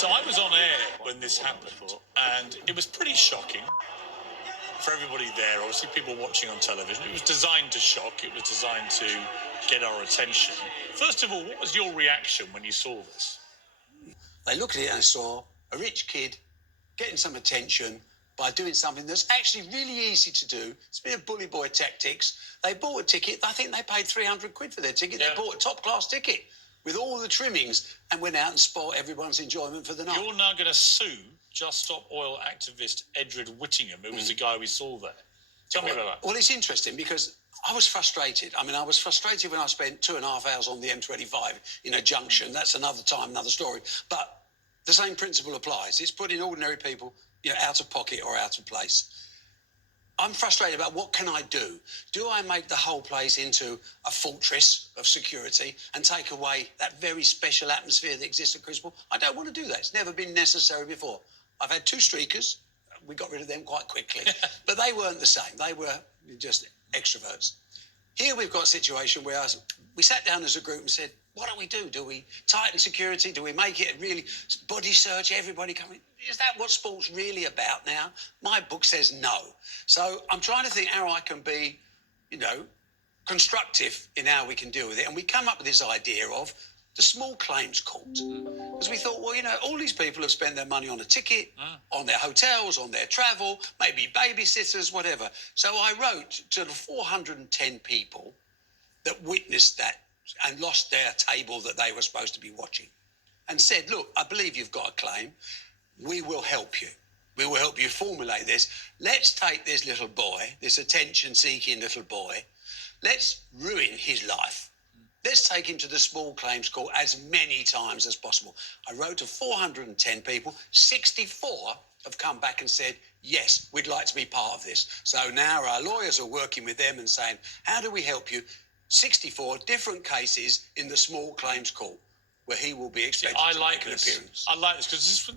So I was on air when this happened, and it was pretty shocking for everybody there. Obviously, people watching on television. It was designed to shock. It was designed to get our attention. First of all, what was your reaction when you saw this? They looked at it and saw a rich kid getting some attention by doing something that's actually really easy to do. It's a bit of bully boy tactics. They bought a ticket. I think they paid 300 quid for their ticket. Yeah. They bought a top-class ticket with all the trimmings and went out and spoiled everyone's enjoyment for the night. You're now going to sue Just Stop Oil activist Edred Whittingham, who was the guy we saw there. Tell me about that. Well, it's interesting because I was frustrated. I mean, I was frustrated when I spent 2.5 hours on the M25 in a junction. That's another time, another story. But the same principle applies. It's putting ordinary people, out of pocket or out of place. I'm frustrated about what can I do? Do I make the whole place into a fortress of security and take away that very special atmosphere that exists at Crucible? I don't want to do that. It's never been necessary before. I've had 2 streakers. We got rid of them quite quickly. But they weren't the same. They were just extroverts. Here we've got a situation where we sat down as a group and said, what do we do? Do we tighten security? Do we make it a really body search, everybody coming? Is that what sport's really about now? My book says no. So I'm trying to think how I can be, constructive in how we can deal with it. And we come up with this idea of the small claims court. Because we thought, well, all these people have spent their money on a ticket, on their hotels, on their travel, maybe babysitters, whatever. So I wrote to the 410 people that witnessed that and lost their table that they were supposed to be watching and said, look, I believe you've got a claim. We will help you. We will help you formulate this. Let's take this little boy, this attention-seeking little boy. Let's ruin his life. Let's take him to the small claims court as many times as possible. I wrote to 410 people. 64 have come back and said, yes, we'd like to be part of this. So now our lawyers are working with them and saying, how do we help you? 64 different cases in the small claims court where he will be expected to make an appearance. I like this because this